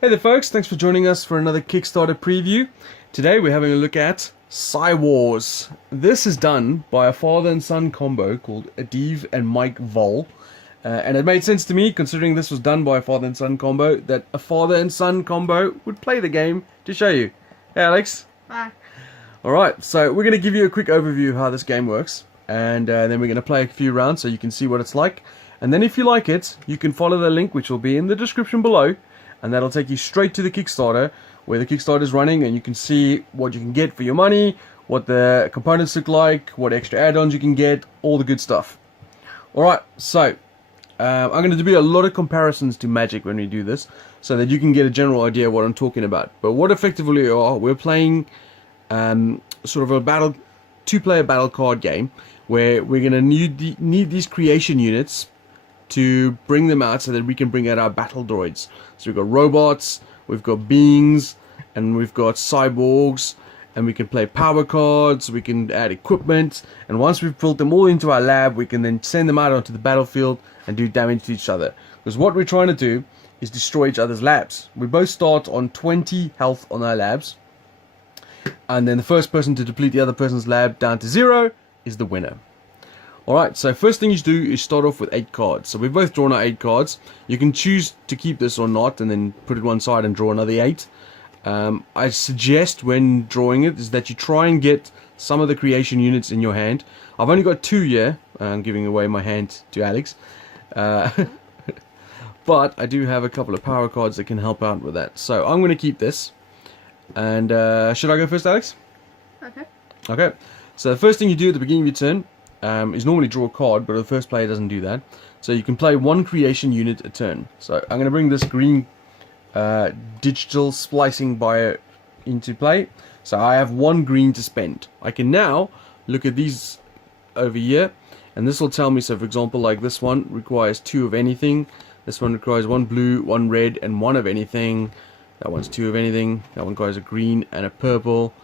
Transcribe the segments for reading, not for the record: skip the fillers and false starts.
Hey there folks, thanks for joining us for another Kickstarter preview. Today we're having a look at Psi Wars. This is done by a father and son combo called Adiv and Mike Vol. And it made sense to me, considering this was done by a father and son combo, that a father and son combo would play the game to show you. Hey Alex. Bye. Alright, so we're going to give you a quick overview of how this game works. And then we're going to play a few rounds so you can see what it's like. And then if you like it, you can follow the link which will be in the description below. And that'll take you straight to the Kickstarter, where the Kickstarter is running, and you can see what you can get for your money, what the components look like, what extra add-ons you can get, all the good stuff. Alright, so I'm going to do a lot of comparisons to Magic when we do this, so that you can get a general idea of what I'm talking about. But what effectively we're playing sort of a two-player battle card game, where we're going to need these creation units to bring them out so that we can bring out our battle droids. So we've got robots, we've got beings, and we've got cyborgs, and we can play power cards, we can add equipment, and once we've built them all into our lab, we can then send them out onto the battlefield and do damage to each other. Because what we're trying to do is destroy each other's labs. We both start on 20 health on our labs, and then the first person to deplete the other person's lab down to 0 is the winner. Alright, so first thing you do is start off with 8 cards. So we've both drawn our 8 cards. You can choose to keep this or not and then put it one side and draw another 8. I suggest when drawing it is that you try and get some of the creation units in your hand. I've only got 2 here. I'm giving away my hand to Alex. But I do have a couple of power cards that can help out with that. So I'm going to keep this. And should I go first, Alex? Okay. Okay. So the first thing you do at the beginning of your turn is normally draw a card, but the first player doesn't do that. So you can play one creation unit a turn. So I'm going to bring this green digital splicing bio into play. So I have 1 green to spend. I can now look at these over here, and this will tell me, so for example, like this one requires 2 of anything. This one requires 1 blue, 1 red, and 1 of anything. That one's 2 of anything. That one requires a green and a purple,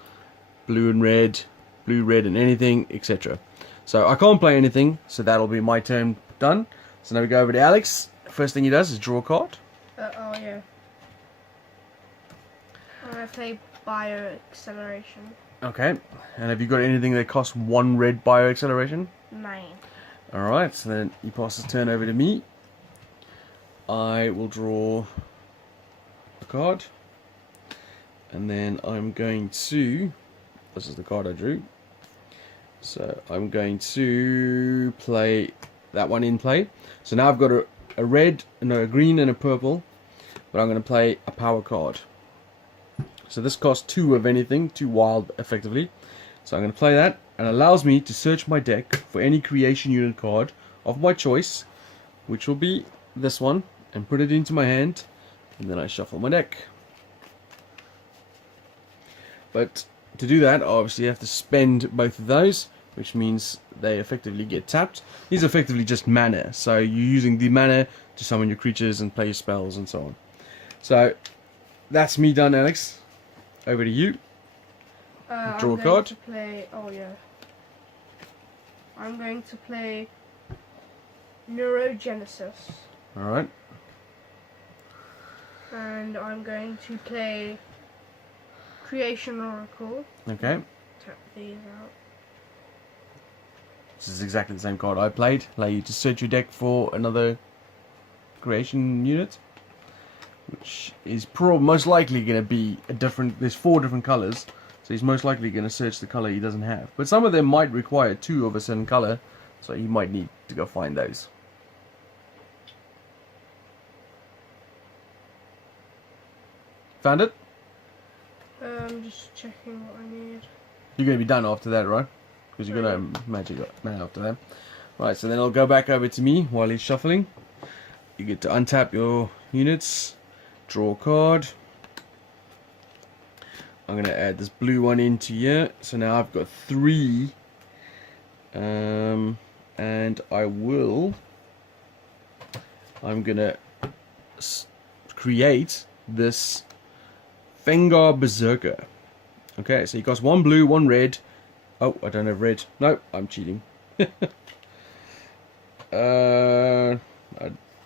blue and red, blue, red, and anything, etc. So I can't play anything, so that'll be my turn done. So now we go over to Alex. First thing he does is draw a card. Oh yeah. I'm gonna play Bio Acceleration. Okay. And have you got anything that costs 1 red bio acceleration? 9. Alright, so then he passes turn over to me. I will draw a card. And then I'm going to... This is the card I drew. So I'm going to play that one in play. So now I've got a red, no, a green and a purple, but I'm going to play a power card. So this costs 2 of anything, 2 wild effectively. So I'm going to play that, and allows me to search my deck for any creation unit card of my choice, which will be this one, and put it into my hand, and then I shuffle my deck. But to do that, obviously you have to spend both of those, which means they effectively get tapped. These are effectively just mana, so you're using the mana to summon your creatures and play your spells and so on. So that's me done, Alex. Over to you. Draw a card. To play, oh yeah. I'm going to play Neurogenesis. Alright. And I'm going to play Creation Oracle. Okay. Tap these out. This is exactly the same card I played. Allow you to search your deck for another creation unit, which is most likely going to be a different. There's 4 different colors, so he's most likely going to search the color he doesn't have. But some of them might require 2 of a certain color, so he might need to go find those. Found it? I'm just checking what I need. You're going to be done after that, right? Because you're going to magic man after that. Right, so then I'll go back over to me while he's shuffling. You get to untap your units, draw a card. I'm going to add this blue one into here. So now I've got 3. And I'm going to create this Fengar Berserker. Okay, so he costs 1 blue, 1 red. Oh, I don't have red. No, I'm cheating. I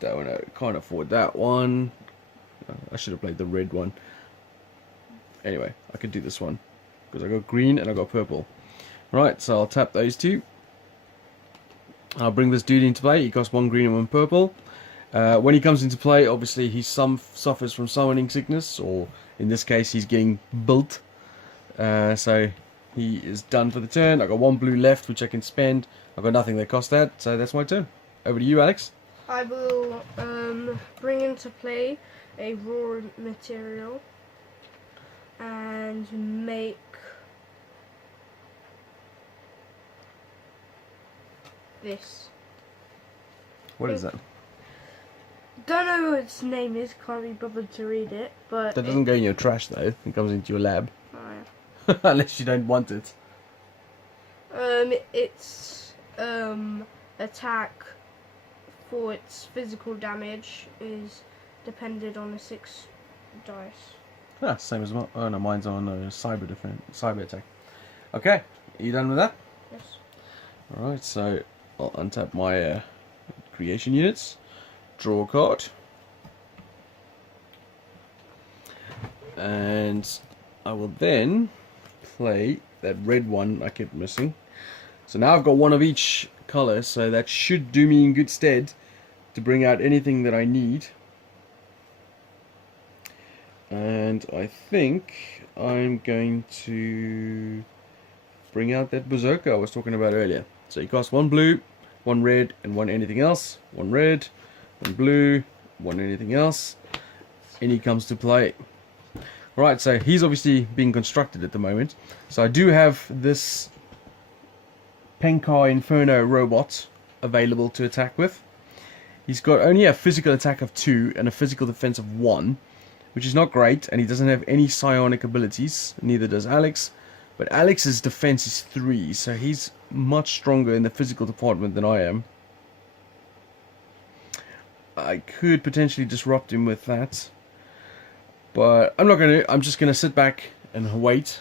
don't know. Can't afford that one. I should have played the red one. Anyway, I could do this one because I got green and I got purple. Right, so I'll tap those two. I'll bring this dude into play. He costs 1 green and 1 purple. When he comes into play, obviously he suffers from summoning sickness, or in this case he's getting built. So he is done for the turn. I've got 1 blue left which I can spend. I've got nothing that costs that, so that's my turn. Over to you, Alex. I will bring into play a raw material and make this. What is that? Don't know what its name is, can't be bothered to read it, but That doesn't go in your trash though, it comes into your lab. Oh, yeah. Unless you don't want it. Its attack for its physical damage is dependent on a 6 dice. Ah, same as well. Oh no, mine's on cyber attack. Okay, are you done with that? Yes. Alright, so I'll untap my creation units, draw a card, and I will then play that red one I kept missing. So now I've got 1 of each color, so that should do me in good stead to bring out anything that I need. And I think I'm going to bring out that berserker I was talking about earlier. So he costs 1 blue, 1 red, and 1 anything else. 1 red, 1 blue, 1 anything else, and he comes to play. Right, so he's obviously being constructed at the moment. So I do have this Penkar Inferno robot available to attack with. He's got only a physical attack of 2 and a physical defense of 1, which is not great, and he doesn't have any psionic abilities. Neither does Alex. But Alex's defense is 3, so he's much stronger in the physical department than I am. I could potentially disrupt him with that, but I'm not going to. I'm just going to sit back and wait,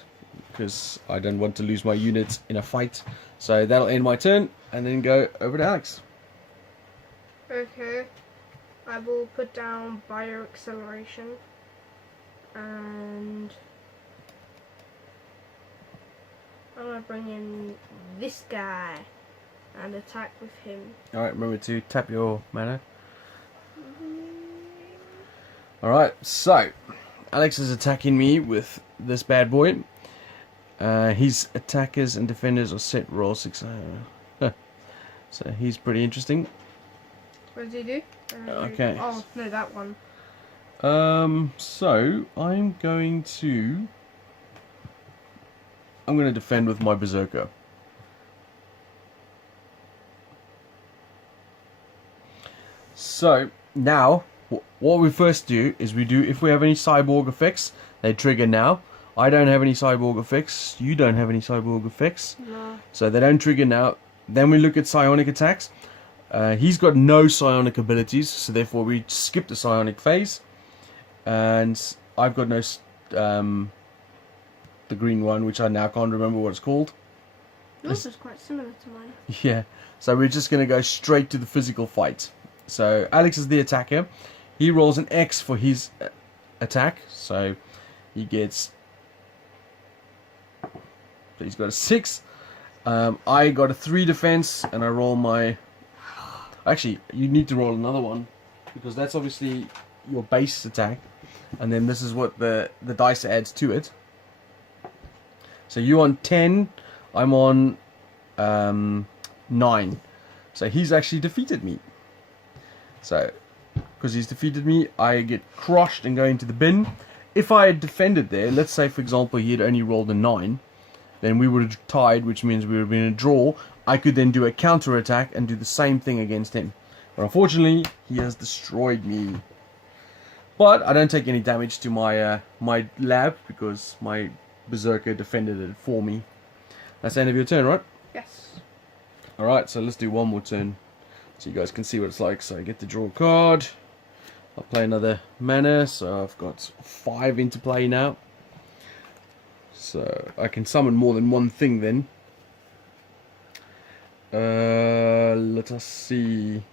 because I don't want to lose my units in a fight. So that'll end my turn, and then go over to Alex. Okay. I will put down bio acceleration and I'm going to bring in this guy and attack with him. Alright, remember to tap your mana. Alright, so Alex is attacking me with this bad boy. His attackers and defenders are set roll 6. So he's pretty interesting. What does he do? Okay. Oh, no, that one. So I'm going to defend with my berserker. So now what we first do is if we have any cyborg effects, they trigger now. I don't have any cyborg effects. You don't have any cyborg effects. No. So they don't trigger now. Then we look at psionic attacks. He's got no psionic abilities, so therefore we skip the psionic phase. And I've got no the green one, which I now can't remember what it's called. Yours is quite similar to mine. Yeah, so we're just going to go straight to the physical fight. So Alex is the attacker. He rolls an X for his attack, so he gets... So he's got a 6. I got a 3 defense, and I roll my... Actually, you need to roll another one, because that's obviously your base attack, and then this is what the dice adds to it. So you're on 10, I'm on 9. So he's actually defeated me. So, because he's defeated me, I get crushed and go into the bin. If I had defended there, let's say for example he had only rolled a 9, then we would have tied, which means we would have been in a draw. I could then do a counter attack and do the same thing against him. But unfortunately, he has destroyed me. But I don't take any damage to my my lab, because my berserker defended it for me. That's the end of your turn, right? Yes. Alright, so let's do one more turn, so you guys can see what it's like. So I get to draw a card. I'll play another mana, so I've got 5 into play now. So I can summon more than one thing then. Let us see.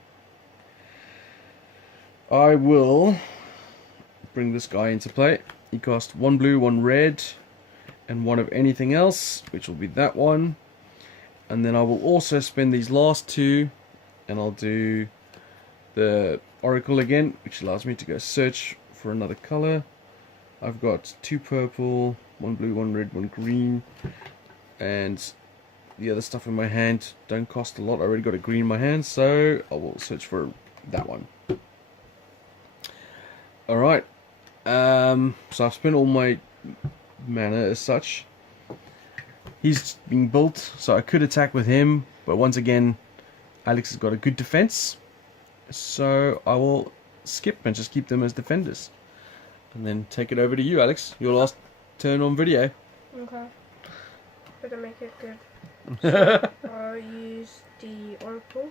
I will bring this guy into play. He costs 1 blue, 1 red, and 1 of anything else, which will be that one. And then I will also spend these last 2, and I'll do the Oracle again, which allows me to go search for another color. I've got 2 purple, 1 blue, 1 red, 1 green, and the other stuff in my hand don't cost a lot. I already got a green in my hand, so I will search for that one. Alright, so I've spent all my mana as such. He's being built, so I could attack with him, but once again, Alex has got a good defense, so I will skip and just keep them as defenders. And then take it over to you, Alex. Your last turn on video. Okay. Better make it good. I'll use the Oracle.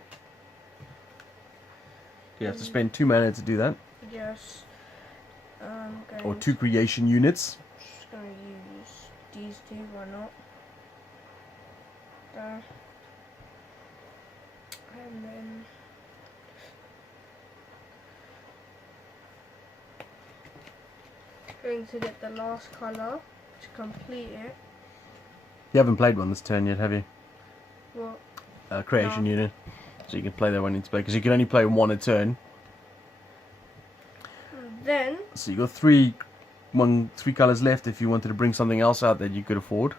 You have to spend 2 mana to do that. Yes. Or 2 creation units. Just gonna use these 2, why not? There. And then going to get the last colour to complete it. You haven't played one this turn yet, have you? What? Creation No. unit. So you can play that one into play, because you can only play 1 a turn. Then So you got 3 colours left if you wanted to bring something else out that you could afford.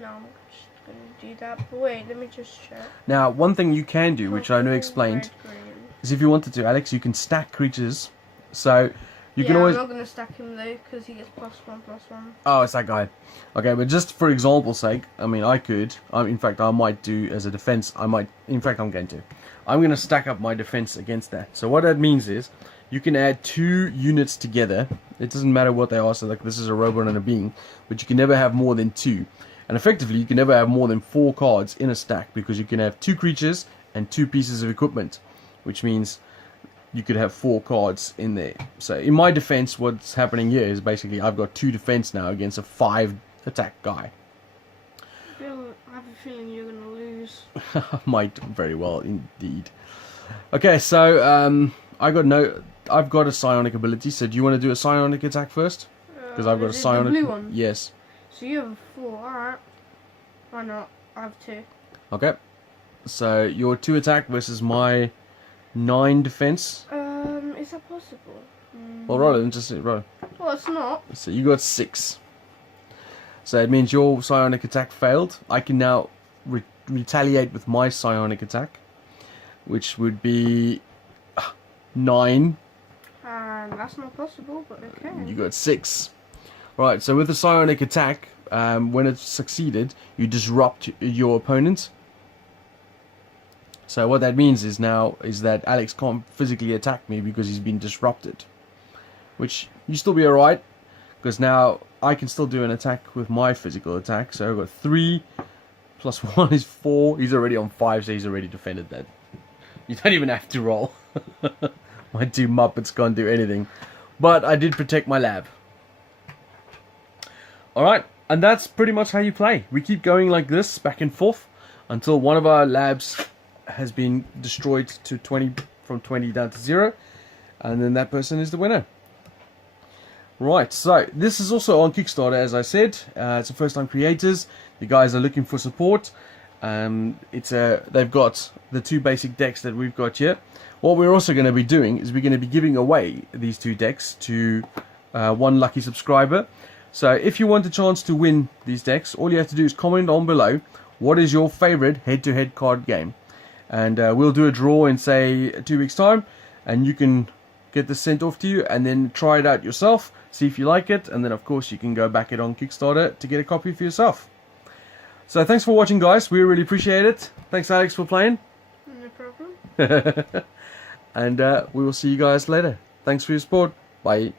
no, I'm just gonna do that. But wait, let me just check. Now, one thing you can do, which I know explained, Red, green. is if you wanted to, Alex, you can stack creatures. So you Yeah, can always... I'm not gonna stack him though, because he gets +1/+1. Oh, it's that guy. Okay, but just for example's sake, I mean, I could. In fact, I might do as a defense. In fact, I'm going to. I'm going to stack up my defense against that. So what that means is, you can add 2 units together. It doesn't matter what they are. So like this is a robot and a being, but you can never have more than 2. And effectively, you can never have more than 4 cards in a stack, because you can have 2 creatures and 2 pieces of equipment, which means you could have 4 cards in there. So in my defense, what's happening here is basically I've got 2 defense now against a 5 attack guy. I have a feeling you're gonna lose. Might very well indeed. Okay, so I've got a psionic ability. So do you want to do a psionic attack first? Because I've got a is it psionic. the blue one? Yes. So you have 4, alright. Why not? I have 2. Okay. So your 2 attack versus my 9 defense. Is that possible? Well, rather than just roll. Well, it's not. So you got 6. So it means your psionic attack failed. I can now retaliate with my psionic attack, which would be 9. That's not possible, but okay. You got 6. Right, so with the psionic attack, when it's succeeded, you disrupt your opponent. So what that means is that Alex can't physically attack me because he's been disrupted. Which, you still be alright, because now I can still do an attack with my physical attack. So I've got 3, plus 1 is 4. He's already on 5, so he's already defended that. You don't even have to roll. My 2 Muppets can't do anything. But I did protect my lab. Alright, and that's pretty much how you play. We keep going like this, back and forth, until one of our labs has been destroyed to 20, from 20 down to 0. And then that person is the winner. Right, so this is also on Kickstarter, as I said. It's a first-time creators. The guys are looking for support. They've got the 2 basic decks that we've got here. What we're also going to be doing is we're going to be giving away these 2 decks to 1 lucky subscriber. So if you want a chance to win these decks, all you have to do is comment on below what is your favorite head-to-head card game. And we'll do a draw in, say, 2 weeks' time, and you can get this sent off to you and then try it out yourself, see if you like it, and then of course you can go back it on Kickstarter to get a copy for yourself. So thanks for watching, guys. We really appreciate it. Thanks, Alex, for playing. No problem. And we will see you guys later. Thanks for your support. Bye.